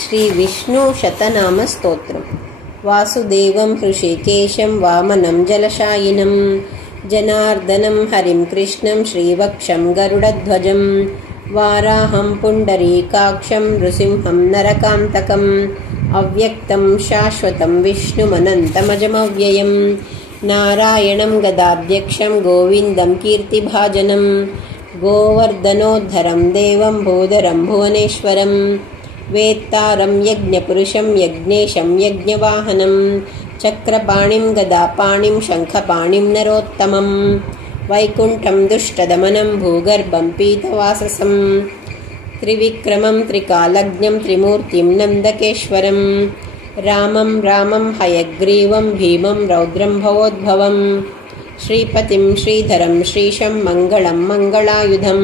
श्रीविष्णुशतनामस्तोत्रम्। वासुदेवं हृषीकेशं वामनं जलशायिनं जनार्दनं हरिं कृष्णं श्रीवक्षं गरुडध्वजं वाराहं पुण्डरीकाक्षं नृसिंहं नरकान्तकम् अव्यक्तं शाश्वतं विष्णुमनन्तमजमव्ययं नारायणं गदाध्यक्षं गोविन्दं कीर्तिभाजनं गोवर्धनोद्धरं देवं भूधरं भुवनेश्वरं वेत्तारं यज्ञपुरुषं यज्ञेशं यज्ञवाहनं चक्रपाणिं गदापाणिं शङ्खपाणिं नरोत्तमं वैकुण्ठं दुष्टदमनं भूगर्भं पीतवाससं त्रिविक्रमं त्रिकालज्ञं त्रिमूर्तिं नन्दकेश्वरं रामं रामं हयग्रीवं भीमं रौद्रं भवोद्भवं श्रीपतिं श्रीधरं श्रीशं मङ्गलं मङ्गलायुधं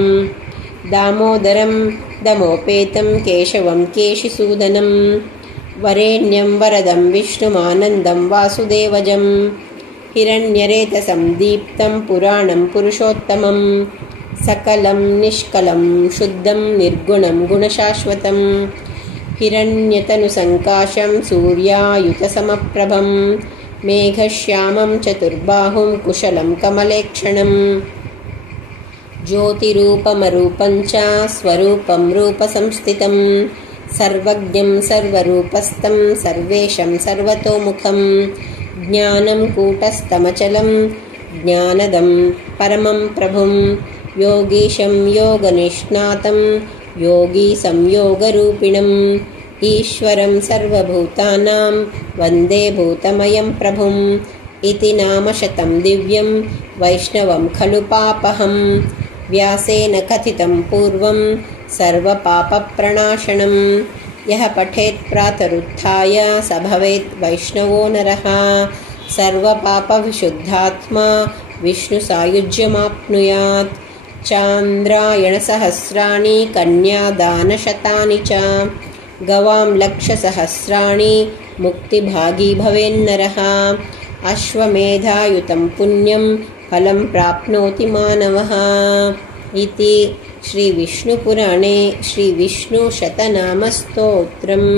दामोदरं दमोपेतं केशवं केशिसूदनं वरेण्यं वरदं विष्णुमानन्दं वासुदेवजं हिरण्यरेतसं दीप्तं पुराणं पुरुषोत्तमं सकलं निष्कलं शुद्धं निर्गुणं गुणशाश्वतं हिरण्यतनुसङ्काशं सूर्यायुतसमप्रभं मेघश्यामं चतुर्बाहुं कुशलं कमलेक्षणं ज्योतिरूपमरूपं च स्वरूपं रूपसंस्थितं सर्वज्ञं सर्वरूपस्थं सर्वेशं सर्वतोमुखं ज्ञानं कूटस्थमचलं ज्ञानदं परमं प्रभुं योगीशं योगनिष्णातं योगीसंयोगरूपिणम् ईश्वरं सर्वभूतानां वन्दे भूतमयं प्रभुम् इति नामशतं दिव्यं वैष्णवं खलु पापहं व्यासेन कथितं पूर्वं सर्वपापप्रणाशनं यः पठेत् प्रातरुत्थाय स भवेत् वैष्णवो नरः सर्वपापविशुद्धात्मा विष्णुसायुज्यमाप्नुयात् चान्द्रायणसहस्राणि कन्यादानशतानि च गवां लक्षसहस्राणि मुक्तिभागी भवेन्नरः अश्वमेधायुतं पुण्यं फलं प्राप्नोति मानवः इति श्रीविष्णुपुराणे श्रीविष्णुशतनामस्तोत्रम्।